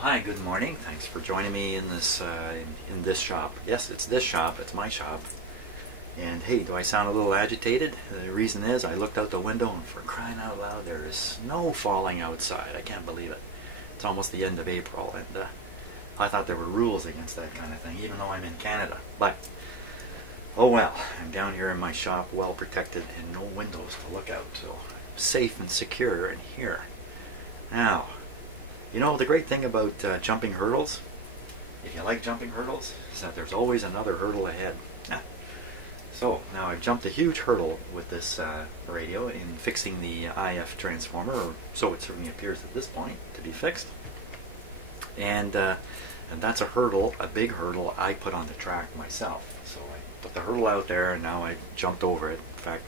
Well, hi, good morning. Thanks for joining me in this in this shop. Yes, it's this shop. It's my shop. And hey, do I sound a little agitated? The reason is I looked out the window and for crying out loud, there is snow falling outside. I can't believe it. It's almost the end of April, and I thought there were rules against that kind of thing, even though I'm in Canada. But oh well, I'm down here in my shop, well protected, and no windows to look out, so I'm safe and secure in here. Now, you know, the great thing about jumping hurdles, if you like jumping hurdles, is that there's always another hurdle ahead. So, now I've jumped a huge hurdle with this radio in fixing the IF transformer, or so it certainly appears at this point to be fixed. And that's a hurdle, a big hurdle, I put on the track myself. So I put the hurdle out there, and now I jumped over it. In fact,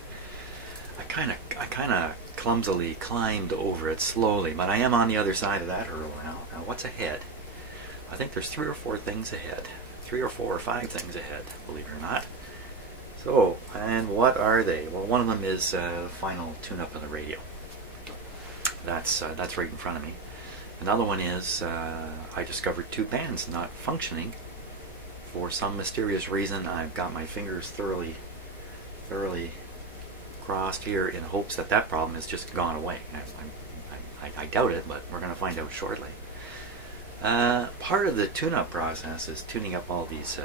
I kind of clumsily climbed over it slowly, but I am on the other side of that hurdle now. Now what's ahead? I think there's 3 or 4 things ahead. 3 or 4 or 5 things ahead, believe it or not. So, and what are they? Well, one of them is the final tune-up of the radio. That's right in front of me. Another one is I discovered 2 bands not functioning. For some mysterious reason, I've got my fingers thoroughly crossed here in hopes that that problem has just gone away. I doubt it, but we're going to find out shortly. Part of the tune-up process is tuning up all these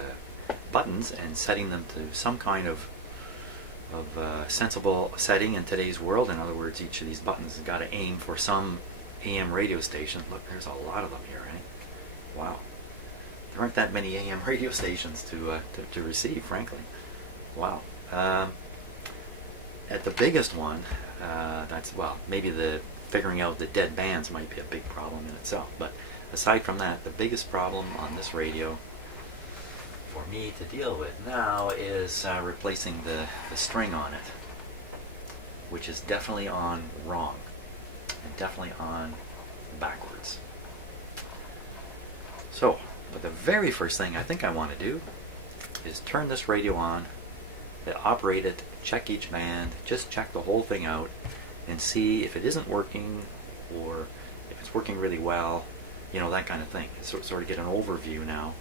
buttons and setting them to some kind of sensible setting in today's world. In other words, each of these buttons has got to aim for some AM radio station. Look, there's a lot of them here, right? Wow. There aren't that many AM radio stations to receive, frankly. Wow. At the biggest one, that's, well, maybe the figuring out the dead bands might be a big problem in itself. But aside from that, the biggest problem on this radio for me to deal with now is replacing the string on it, which is definitely on wrong and definitely on backwards. So, but the very first thing I think I want to do is turn this radio on, operate it, check each band, just check the whole thing out and see if it isn't working or if it's working really well, you know, that kind of thing. So, sort of get an overview now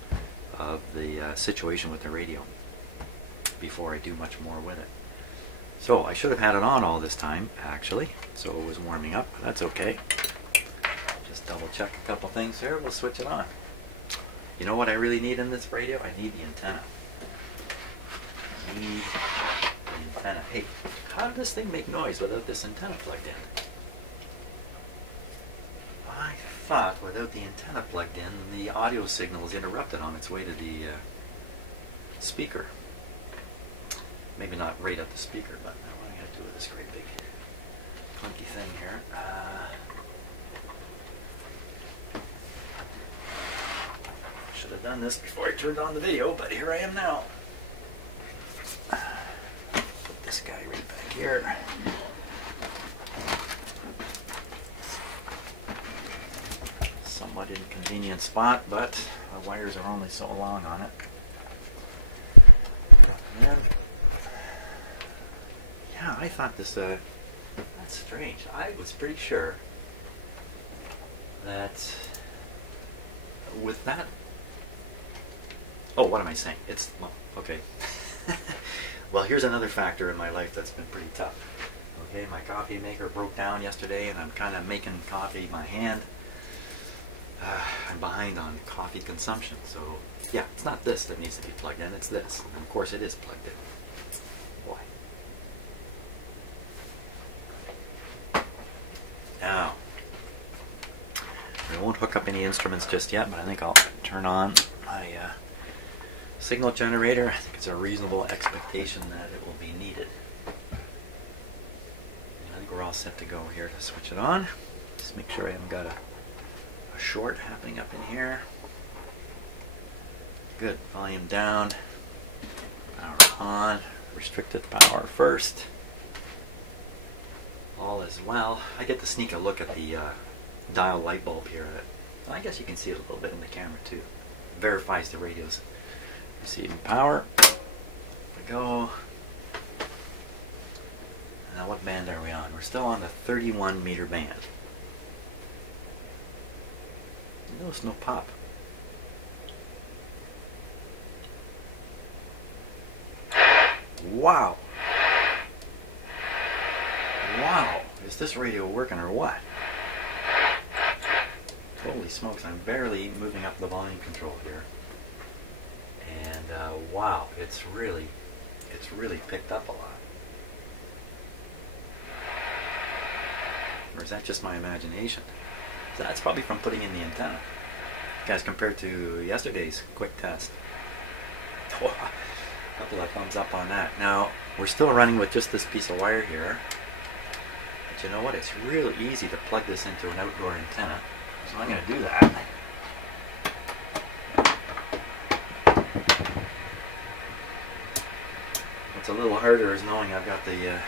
of the situation with the radio before I do much more with it. So I should have had it on all this time, actually, so it was warming up. That's okay. Just double check a couple things here. We'll switch it on. You know what I really need in this radio? I need the antenna. I need the antenna. Hey, how does this thing make noise without this antenna plugged in? I thought without the antenna plugged in, the audio signal is interrupted on its way to the speaker. Maybe not right at the speaker, but what am I going to do with this great big clunky thing here? Should have done this before I turned on the video, but here I am now. Put this guy right back here. Somewhat inconvenient spot, but the wires are only so long on it. And yeah, I thought this, that's strange. I was pretty sure that with that, oh, what am I saying? It's, well, okay. Well, here's another factor in my life that's been pretty tough. Okay, my coffee maker broke down yesterday, and I'm kind of making coffee by hand. I'm behind on coffee consumption, so yeah, it's not this that needs to be plugged in, it's this. And of course it is plugged in. Boy. Now, I won't hook up any instruments just yet, but I think I'll turn on my signal generator. I think it's a reasonable expectation that it will be needed. I think we're all set to go here to switch it on. Just make sure I haven't got a short happening up in here. Good. Volume down. Power on. Restricted power first. All is well. I get to sneak a look at the dial light bulb here. I guess you can see it a little bit in the camera too. It verifies the radio's receiving power. There we go. Now what band are we on? We're still on the 31 meter band. Notice no pop. Wow. Wow. Is this radio working or what? Holy smokes, I'm barely moving up the volume control here. And wow, it's really picked up a lot. Or is that just my imagination? That's probably from putting in the antenna. Guys, compared to yesterday's quick test. Oh, a couple of thumbs up on that. Now, we're still running with just this piece of wire here. But you know what? It's real easy to plug this into an outdoor antenna. So I'm going to do that. What's a little harder is knowing I've got the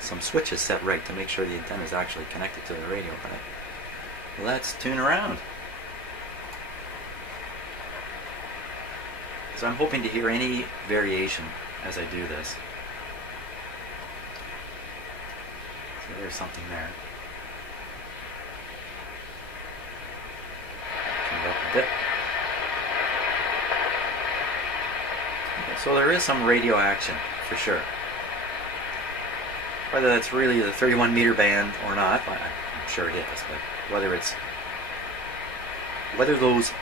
some switches set right to make sure the antenna is actually connected to the radio. But let's tune around. So I'm hoping to hear any variation as I do this. So there's something there. Turn it up a bit. Okay, so there is some radio action for sure. Whether that's really the 31 meter band or not, I'm sure it is, but whether those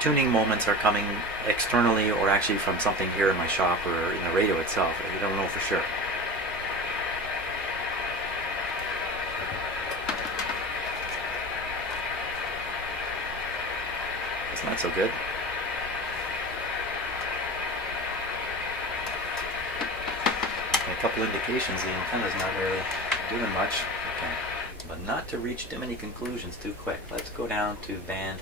tuning moments are coming externally or actually from something here in my shop or in the radio itself, I don't know for sure. It's not so good. A couple indications the antenna's not really doing much. Okay. But not to reach too many conclusions too quick. Let's go down to band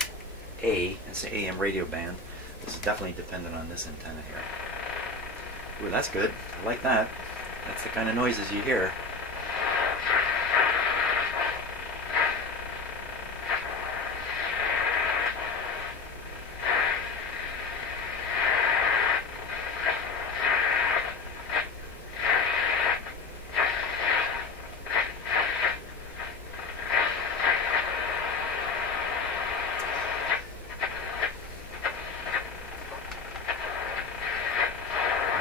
A. It's the AM radio band. This is definitely dependent on this antenna here. Ooh, that's good. I like that. That's the kind of noises you hear.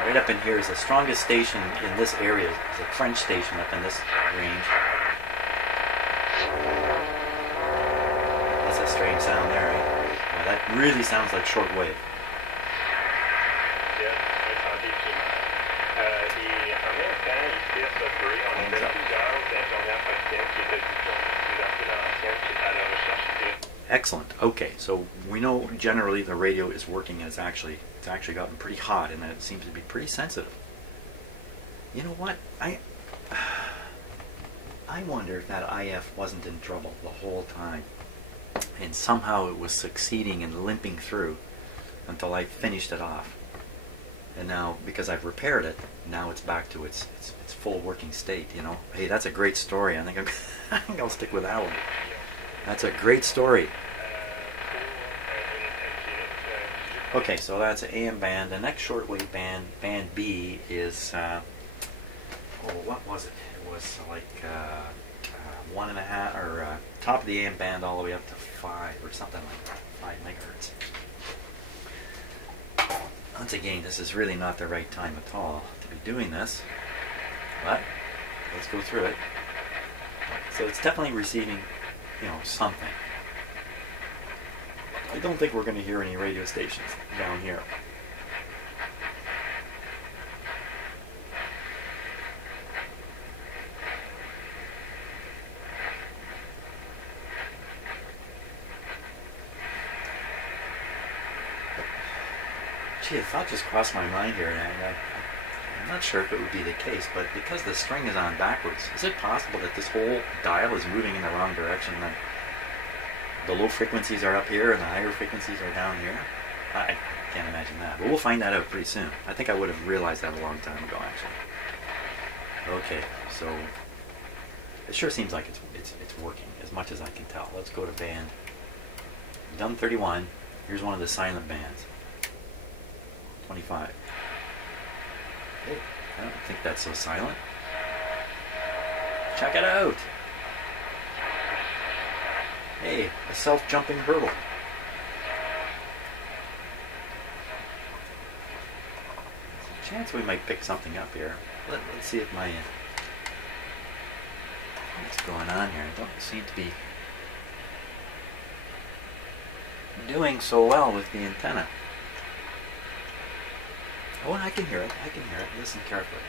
Right up in here is the strongest station in this area. It's a French station up in this range. That's a strange sound there, right? Well, that really sounds like shortwave. Excellent. Okay, so we know generally the radio is working, and it's actually gotten pretty hot, and it seems to be pretty sensitive. You know what? I wonder if that IF wasn't in trouble the whole time, and somehow it was succeeding and limping through until I finished it off. And now, because I've repaired it, now it's back to its full working state. You know, hey, that's a great story. I think I'll stick with that one. That's a great story. Okay, so that's an AM band. The next shortwave band, band B, is what was it? It was like 1.5, or top of the AM band all the way up to 5 or something like that, 5 megahertz. Once again, this is really not the right time at all to be doing this, but let's go through it. So it's definitely receiving, you know, something. I don't think we're going to hear any radio stations down here. Gee, a thought just crossed my mind here, and I'm not sure if it would be the case, but because the string is on backwards, is it possible that this whole dial is moving in the wrong direction? That the low frequencies are up here and the higher frequencies are down here? I can't imagine that. But we'll find that out pretty soon. I think I would have realized that a long time ago, actually. Okay, so it sure seems like it's working as much as I can tell. Let's go to band. Done 31. Here's one of the silent bands. 25. Hey, I don't think that's so silent. Check it out. Hey, a self-jumping hurdle. There's a chance we might pick something up here. Let's see if what's going on here. I don't seem to be doing so well with the antenna. Oh, I can hear it. I can hear it. Listen carefully.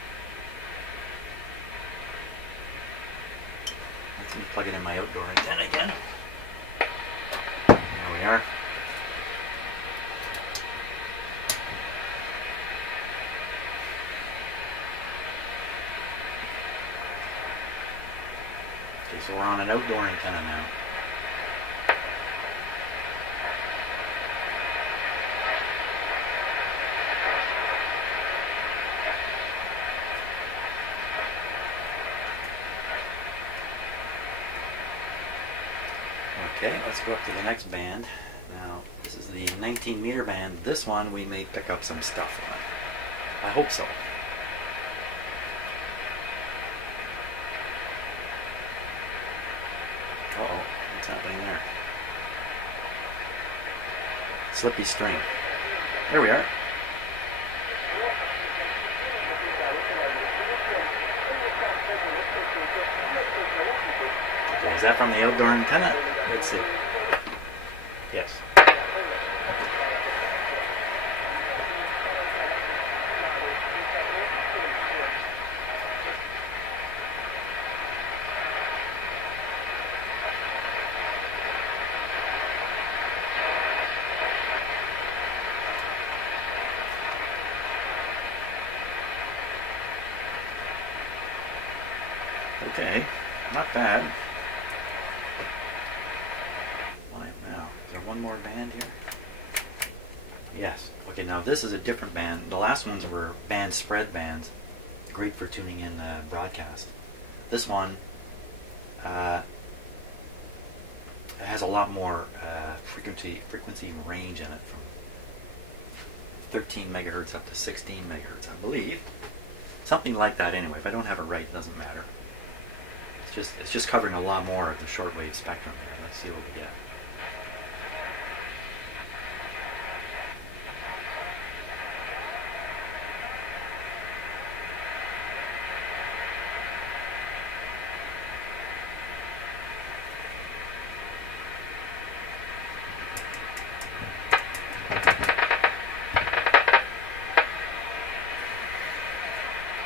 Let me plug it in my outdoor antenna again. There we are. Okay, so we're on an outdoor antenna now. Okay, let's go up to the next band. Now, this is the 19 meter band. This one we may pick up some stuff on. I hope so. Uh-oh, what's happening there? Slippy string. There we are. Okay, is that from the outdoor antenna? Let's see. Yes. Okay, not bad. Now, is there one more band here? Yes. Okay, now this is a different band. The last ones were band spread bands, great for tuning in broadcast. This one has a lot more frequency and range in it, from 13 megahertz up to 16 megahertz, I believe. Something like that anyway. If I don't have it right, it doesn't matter. It's just covering a lot more of the shortwave spectrum here. Let's see what we get.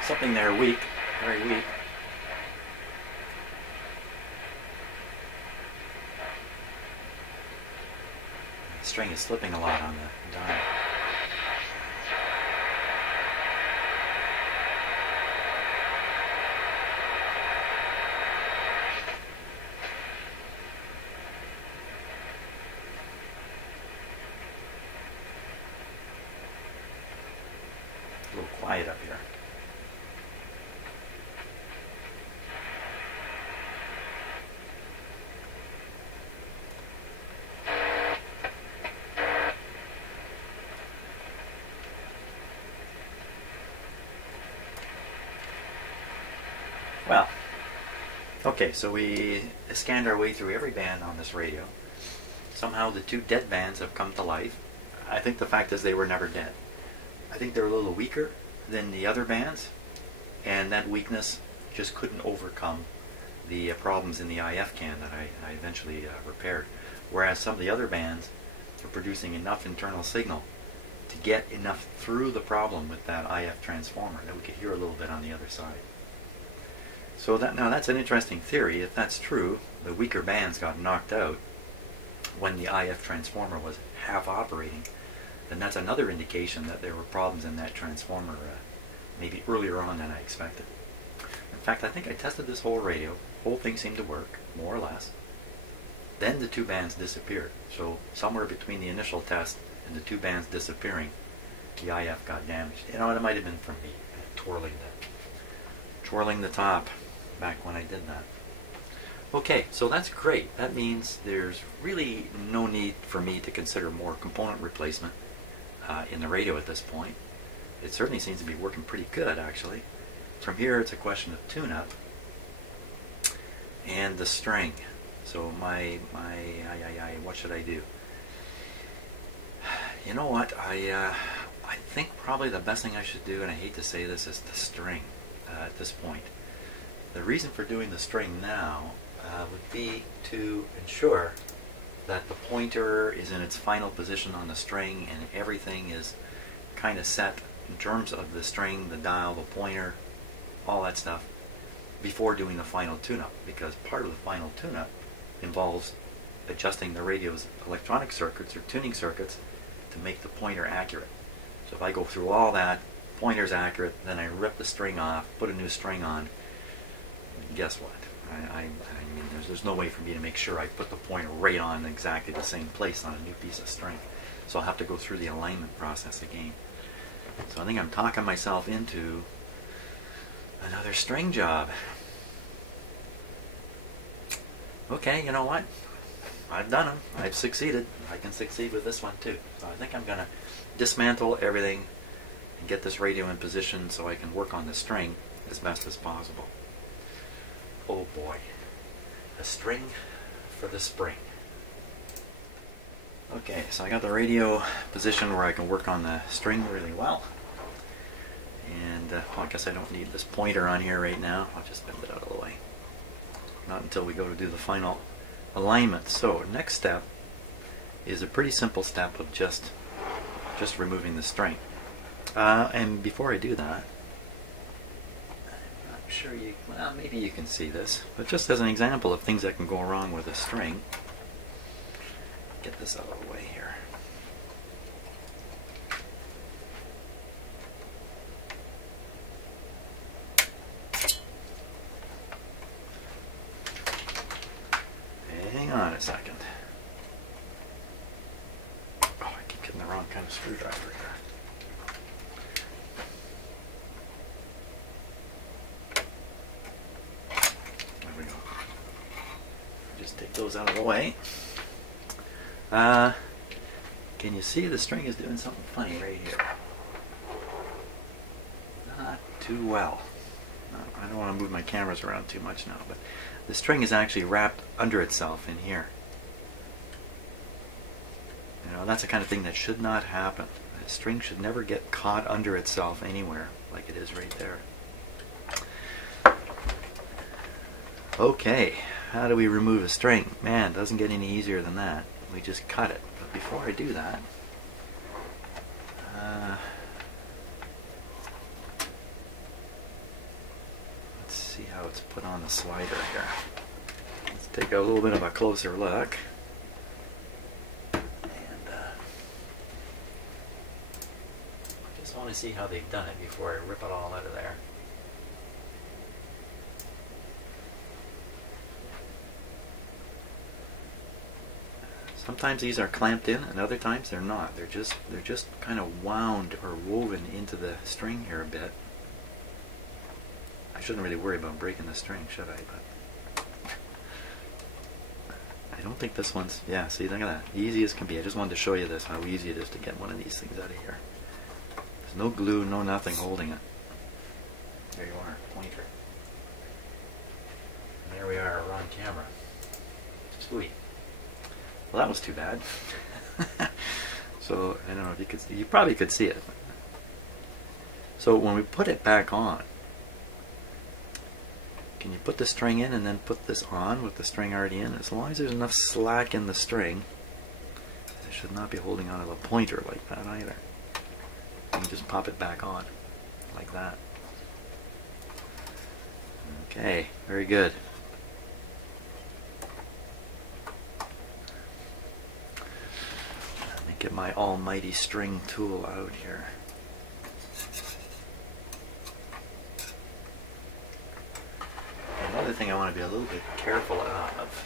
Something there weak, very weak. The string is slipping a lot on the dial. A little quiet up here. Well, okay, so we scanned our way through every band on this radio. Somehow the two dead bands have come to life. I think the fact is they were never dead. I think they're a little weaker than the other bands, and that weakness just couldn't overcome the problems in the IF can that I eventually repaired. Whereas some of the other bands are producing enough internal signal to get enough through the problem with that IF transformer that we could hear a little bit on the other side. So now that's an interesting theory. If that's true, the weaker bands got knocked out when the IF transformer was half operating, then that's another indication that there were problems in that transformer maybe earlier on than I expected. In fact, I think I tested this whole radio. The whole thing seemed to work, more or less. Then the two bands disappeared. So somewhere between the initial test and the two bands disappearing, the IF got damaged. You know, it might have been from me twirling the top back when I did that. Okay, so that's great. That means there's really no need for me to consider more component replacement in the radio at this point. It certainly seems to be working pretty good, actually. From here, it's a question of tune-up and the string. So what should I do? You know what? I think probably the best thing I should do, and I hate to say this, is the string at this point. The reason for doing the string now would be to ensure that the pointer is in its final position on the string and everything is kind of set in terms of the string, the dial, the pointer, all that stuff before doing the final tune-up, because part of the final tune-up involves adjusting the radio's electronic circuits or tuning circuits to make the pointer accurate. So if I go through all that, pointer's accurate, then I rip the string off, put a new string on, guess what? I mean, there's no way for me to make sure I put the pointer right on exactly the same place on a new piece of string. So I'll have to go through the alignment process again. So I think I'm talking myself into another string job. Okay, you know what? I've done them. I've succeeded. I can succeed with this one too. So I think I'm going to dismantle everything and get this radio in position so I can work on the string as best as possible. Oh boy. A string for the spring. Okay, so I got the radio positioned where I can work on the string really well. And well, I guess I don't need this pointer on here right now. I'll just bend it out of the way. Not until we go to do the final alignment. So next step is a pretty simple step of just removing the string. And before I do that, I'm sure well, maybe you can see this, but just as an example of things that can go wrong with a string, get this out of the way here. Hang on a second. Oh, I keep getting the wrong kind of screwdriver here. There we go. Just take those out of the way. Can you see the string is doing something funny right here? Not too well. I don't want to move my cameras around too much now, but the string is actually wrapped under itself in here. You know, that's the kind of thing that should not happen. The string should never get caught under itself anywhere, like it is right there. Okay, how do we remove a string? Man, it doesn't get any easier than that. We just cut it. But before I do that, let's see how it's put on the slider here. Let's take a little bit of a closer look. And I just want to see how they've done it before I rip it all out of there. Sometimes these are clamped in, and other times they're not. They're just kind of wound or woven into the string here a bit. I shouldn't really worry about breaking the string, should I? But I don't think this one's. Yeah, see, look at that. Easy as can be. I just wanted to show you this, how easy it is to get one of these things out of here. There's no glue, no nothing holding it. There you are, pointer. And there we are, we're on camera. Sweet. Well, that was too bad. So I don't know if you could see. You probably could see it. So when we put it back on, can you put the string in and then put this on with the string already in? As long as there's enough slack in the string, it should not be holding onto the pointer like that either. You can just pop it back on like that. Okay, very good. Get my almighty string tool out here. Another thing I want to be a little bit careful of,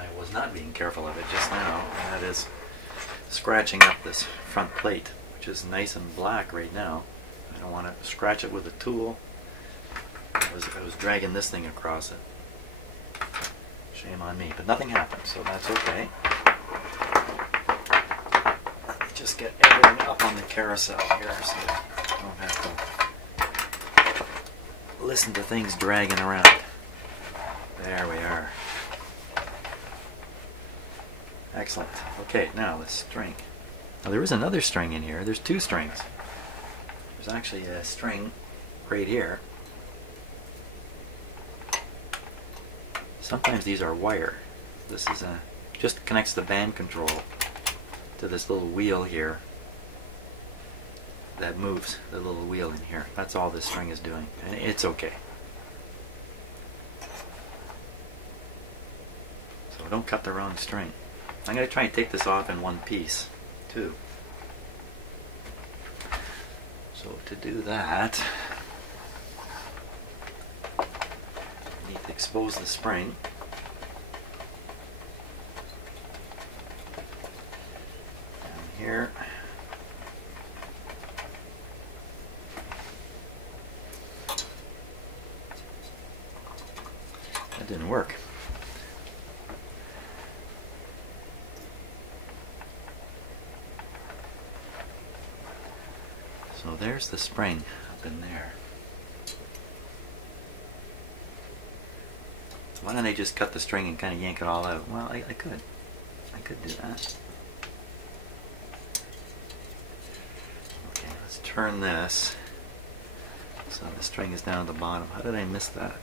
I was not being careful of it just now, and that is scratching up this front plate, which is nice and black right now. I don't want to scratch it with a tool. I was dragging this thing across it. Shame on me, but nothing happened, so that's okay. Just get everything up on the carousel here so I don't have to listen to things dragging around. There we are. Excellent. Okay, now the string. Now there is another string in here. There's two strings. There's actually a string right here. Sometimes these are wire. This is just connects the band control to this little wheel here that moves the little wheel in here. That's all this string is doing, and it's okay. So don't cut the wrong string. I'm going to try and take this off in one piece too. So to do that, I need to expose the spring. Down here. That didn't work. So there's the spring up in there. So why don't I just cut the string and kind of yank it all out? Well, I could. I could do that. Okay, let's turn this so the string is down at the bottom. How did I miss that?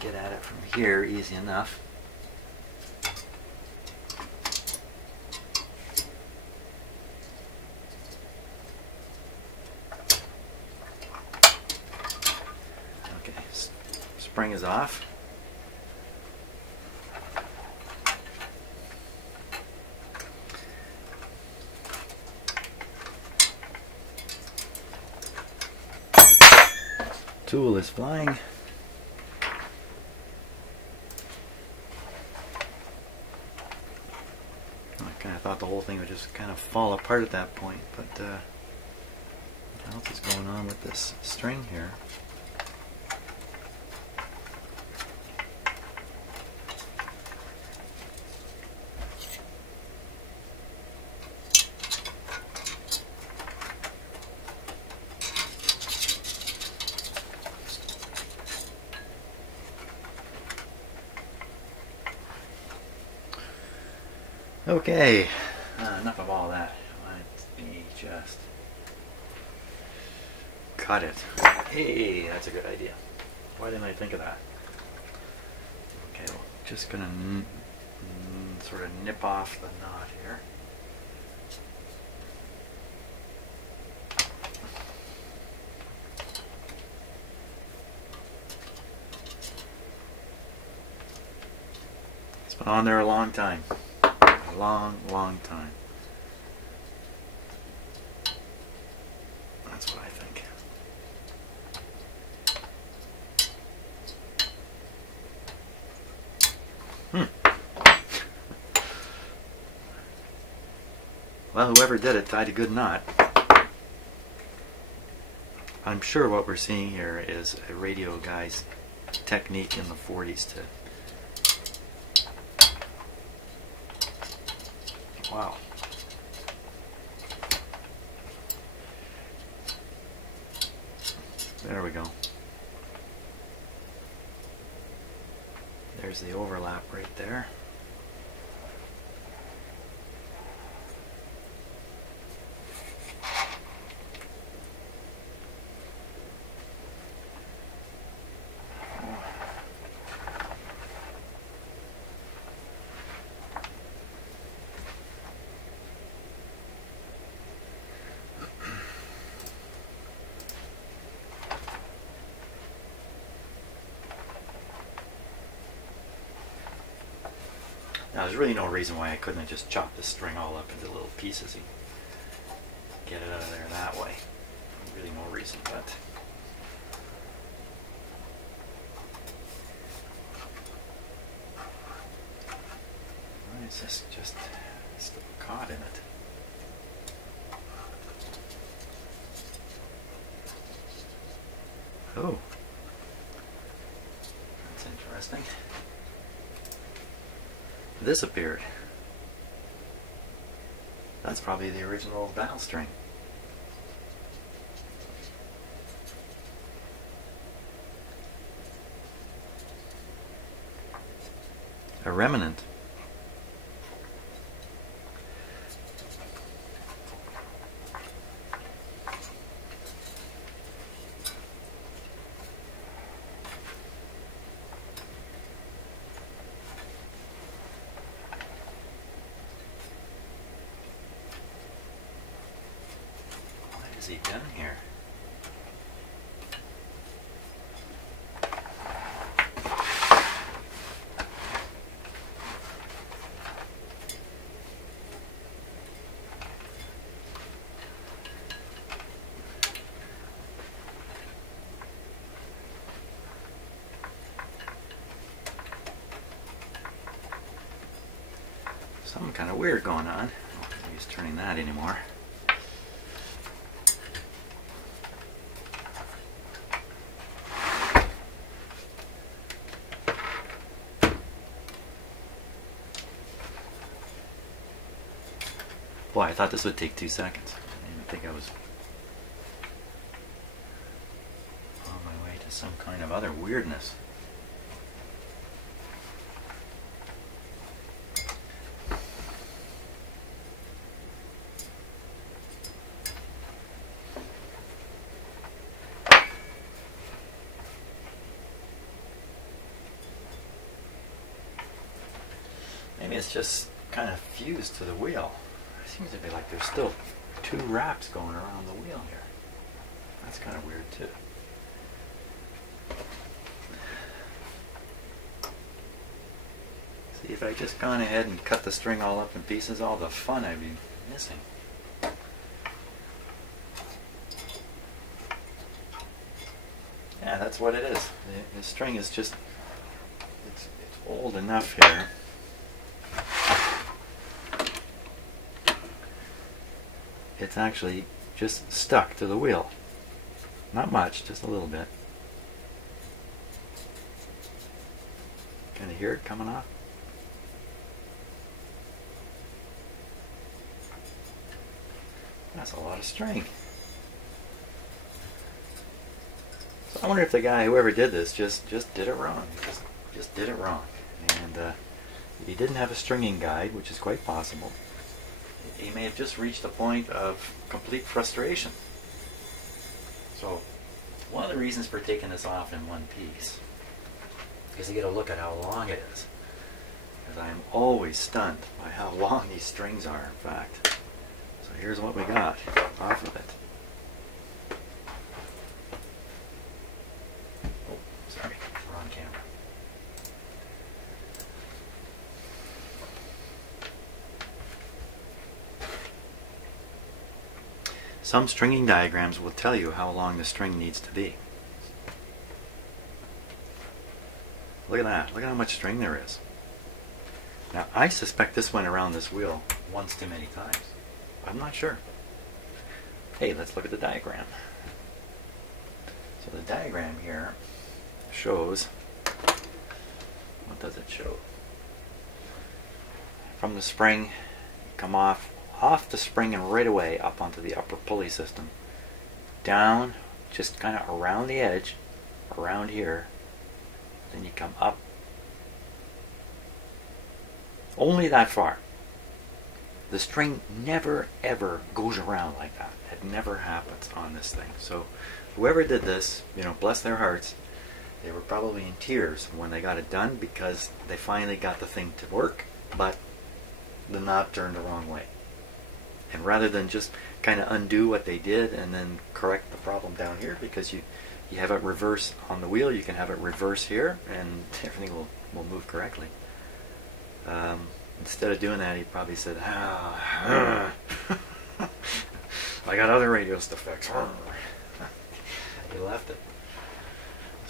Get at it from here easy enough. Okay, spring is off. Tool is flying. I thought the whole thing would just kind of fall apart at that point, but what else is going on with this string here? Okay, enough of all that. Let me just cut it. Hey, that's a good idea. Why didn't I think of that? Okay, well, just gonna sort of nip off the knot here. It's been on there a long time. Long time. That's what I think. Well, whoever did it tied a good knot. I'm sure what we're seeing here is a radio guy's technique in the 40s to... Wow. There we go. There's the overlap right there. Now, there's really no reason why I couldn't have just chopped the string all up into little pieces and get it out of there that way. Really no reason, but... Why is this just still caught in it? Oh. That's interesting. This appeared. That's probably the original dial string. A remnant. seep in here. Something kind of weird going on. I don't use turning that anymore. Boy, I thought this would take 2 seconds. I didn't think I was on my way to some kind of other weirdness. Maybe it's just kind of fused to the wheel. It seems to be like there's still 2 wraps going around the wheel here. That's kind of weird too. See, if I just gone ahead and cut the string all up in pieces, all the fun I'd be missing. Yeah, that's what it is. The string is just, it's old enough here. It's actually just stuck to the wheel. Not much, just a little bit. Can you hear it coming off? That's a lot of string. So I wonder if the guy, whoever did this, just did it wrong. Just did it wrong. And he didn't have a stringing guide, which is quite possible. He may have just reached a point of complete frustration. So one of the reasons for taking this off in one piece is to get a look at how long it is. Because I am always stunned by how long these strings are, in fact. So here's what we got off of it. Oh, sorry, wrong camera. Some stringing diagrams will tell you how long the string needs to be. Look at that. Look at how much string there is. Now, I suspect this went around this wheel once too many times. I'm not sure. Hey, let's look at the diagram. So the diagram here shows, what does it show? From the spring, you come off the spring and right away up onto the upper pulley system, down just kind of around the edge, around here, then you come up only that far. The string never ever goes around like that. It never happens on this thing. So whoever did this, you know, bless their hearts, they were probably in tears when they got it done because they finally got the thing to work, but the knob turned the wrong way. And rather than just kind of undo what they did and then correct the problem down here, because you have it reverse on the wheel, you can have it reverse here and everything will move correctly. Instead of doing that, he probably said, I got other radios to fix. He left it.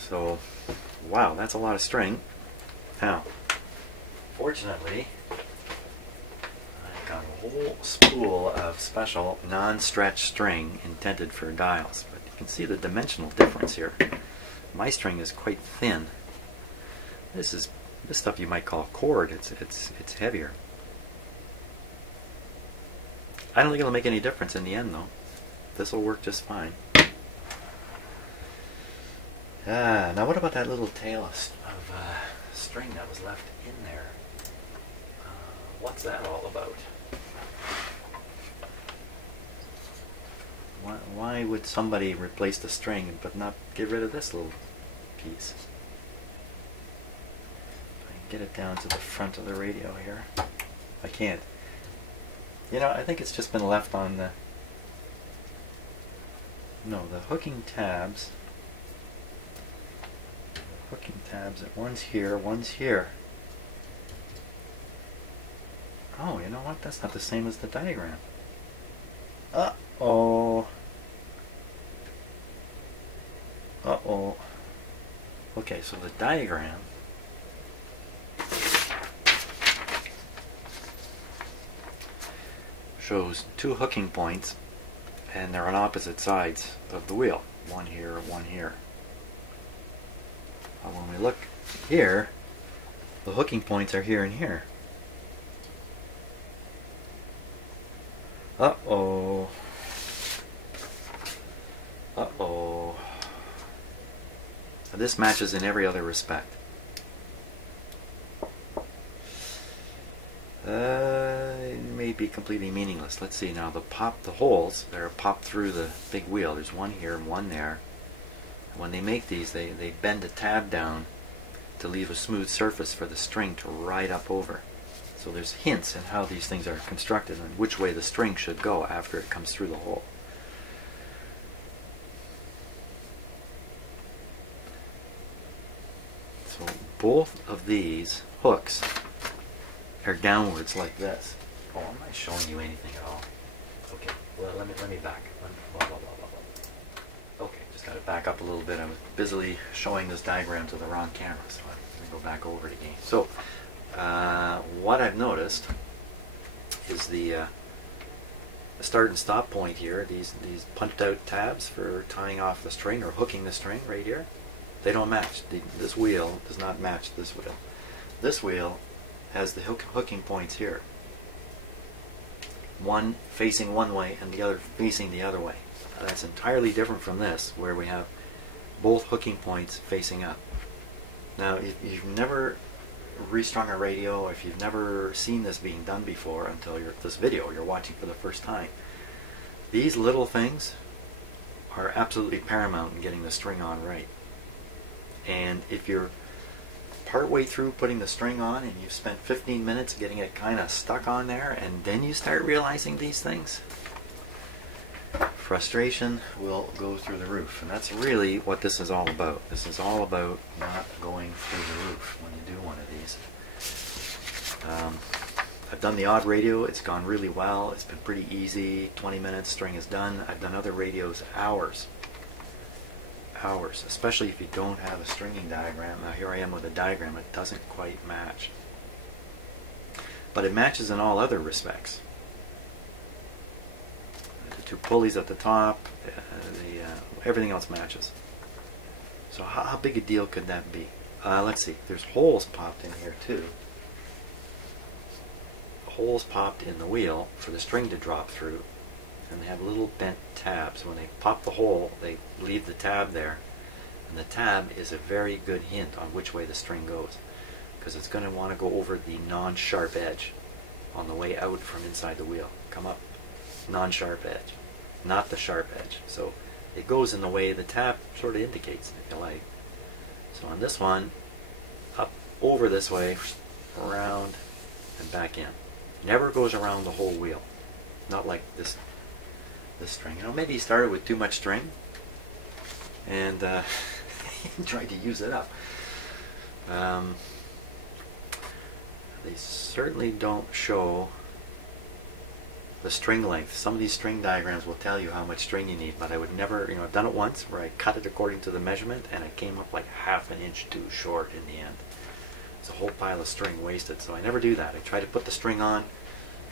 So, wow, that's a lot of string. Now, fortunately, got a whole spool of special non-stretch string intended for dials, but you can see the dimensional difference here. My string is quite thin. This stuff you might call cord. It's heavier. I don't think it'll make any difference in the end, though. This will work just fine. Now what about that little tail of string that was left in there? What's that all about? Why would somebody replace the string but not get rid of this little piece? If I can get it down to the front of the radio here. I can't. You know, I think it's just been left on no, the hooking tabs. Hooking tabs, one's here, one's here. Oh, you know what? That's not the same as the diagram. Uh-oh. Uh-oh. Okay, so the diagram shows two hooking points, and they're on opposite sides of the wheel. One here, one here. When we look here, the hooking points are here and here. Uh-oh. Uh-oh. This matches in every other respect. It may be completely meaningless. Let's see now. The holes, they're popped through the big wheel. There's one here and one there. When they make these, they bend the tab down to leave a smooth surface for the string to ride up over. So there's hints in how these things are constructed and which way the string should go after it comes through the hole. So both of these hooks are downwards like this. Oh, I'm not showing you anything at all. Okay, well let me back. Blah, blah, blah, blah, blah. Okay, just got to back up a little bit. I was busily showing this diagram to the wrong camera, so I'm going to go back over it again. So what I've noticed is the start and stop point here. These punched out tabs for tying off the string or hooking the string right here. They don't match. This wheel does not match this wheel. This wheel has the hooking points here. One facing one way and the other facing the other way. That's entirely different from this, where we have both hooking points facing up. Now, if you've never restrung a radio, if you've never seen this being done before until this video you're watching for the first time, these little things are absolutely paramount in getting the string on right. And if you're partway through putting the string on and you've spent 15 minutes getting it kind of stuck on there, and then you start realizing these things, frustration will go through the roof. And that's really what this is all about. This is all about not going through the roof when you do one of these. I've done the odd radio. It's gone really well. It's been pretty easy. 20 minutes, string is done. I've done other radios hours. Hours, especially if you don't have a stringing diagram. Now here I am with a diagram. It doesn't quite match. But it matches in all other respects. The two pulleys at the top, everything else matches. So how big a deal could that be? Let's see. There's holes popped in here too. Holes popped in the wheel for the string to drop through. And they have little bent tabs. When they pop the hole, they leave the tab there. And the tab is a very good hint on which way the string goes, because it's going to want to go over the non-sharp edge on the way out from inside the wheel. Come up, non-sharp edge, not the sharp edge. So it goes in the way the tab sort of indicates, if you like. So on this one, up over this way, around, and back in. Never goes around the whole wheel. Not like this string. You know, maybe he started with too much string and tried to use it up. They certainly don't show the string length. Some of these string diagrams will tell you how much string you need, but I would never, you know, I've done it once where I cut it according to the measurement and it came up like ½ an inch too short in the end. It's a whole pile of string wasted, so I never do that. I try to put the string on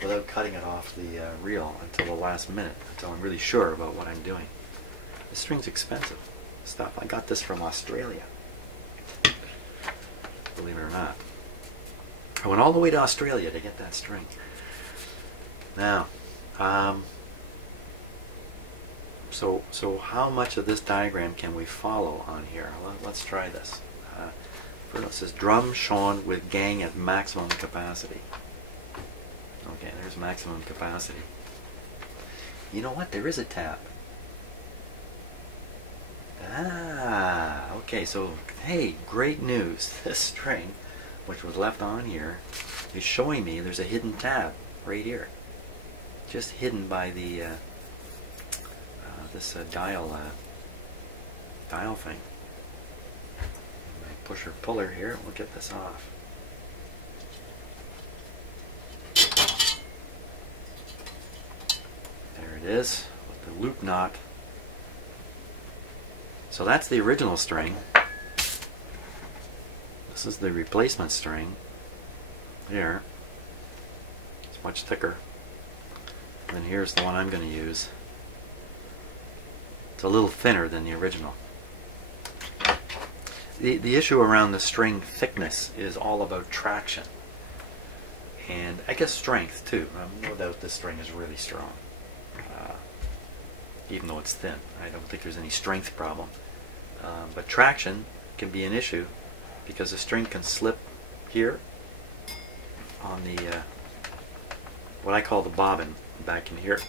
without cutting it off the reel until the last minute, until I'm really sure about what I'm doing. This string's expensive stuff. I got this from Australia, believe it or not. I went all the way to Australia to get that string. Now, so how much of this diagram can we follow on here? Let's try this. First it says drum shown with gang at maximum capacity. Okay, there's maximum capacity. You know what? There is a tab. Okay, so hey, great news. This string, which was left on here, is showing me there's a hidden tab right here. Just hidden by the have this dial thing. My pusher puller here, we'll get this off. There it is, with the loop knot. So that's the original string. This is the replacement string. Here. It's much thicker. And then here's the one I'm going to use. It's a little thinner than the original. The issue around the string thickness is all about traction. And I guess strength too. No doubt this string is really strong. Even though it's thin. I don't think there's any strength problem. But traction can be an issue because the string can slip here on the what I call the bobbin back in here.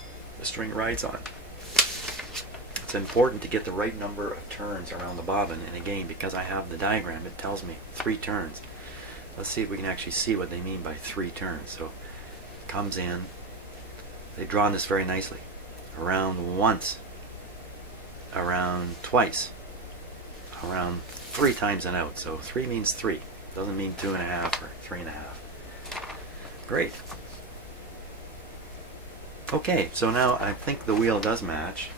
The string rides on. It's important to get the right number of turns around the bobbin, and again, because I have the diagram, it tells me 3 turns. Let's see if we can actually see what they mean by 3 turns. So it comes in, they've drawn this very nicely. Around once, around twice, around 3 times and out. So 3 means 3. Doesn't mean 2.5 or 3.5. Great. Okay, so now I think the wheel does match.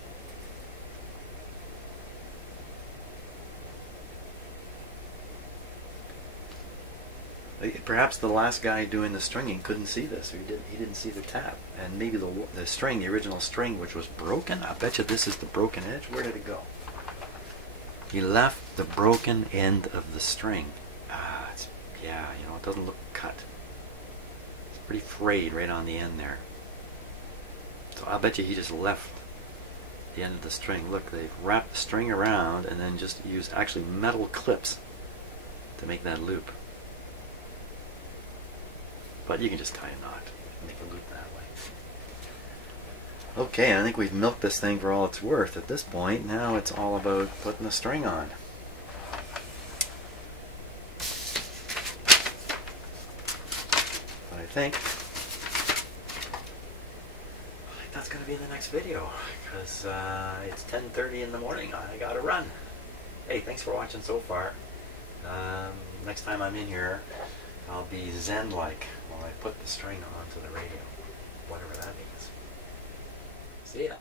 Perhaps the last guy doing the stringing couldn't see this, or he didn't see the tap, and maybe the string, the original string, which was broken. I bet you this is the broken edge. Where did it go? He left the broken end of the string. Yeah, you know, it doesn't look cut. It's pretty frayed right on the end there. So I bet you he just left the end of the string. Look, they've wrapped the string around and then just used actually metal clips to make that loop. But you can just tie a knot and make a loop that way. Okay, I think we've milked this thing for all it's worth at this point. Now it's all about putting the string on. But I think that's going to be in the next video, because it's 10:30 in the morning. I gotta run. Hey, thanks for watching so far. Next time I'm in here, I'll be zen-like while I put the string onto the radio, whatever that means. See ya.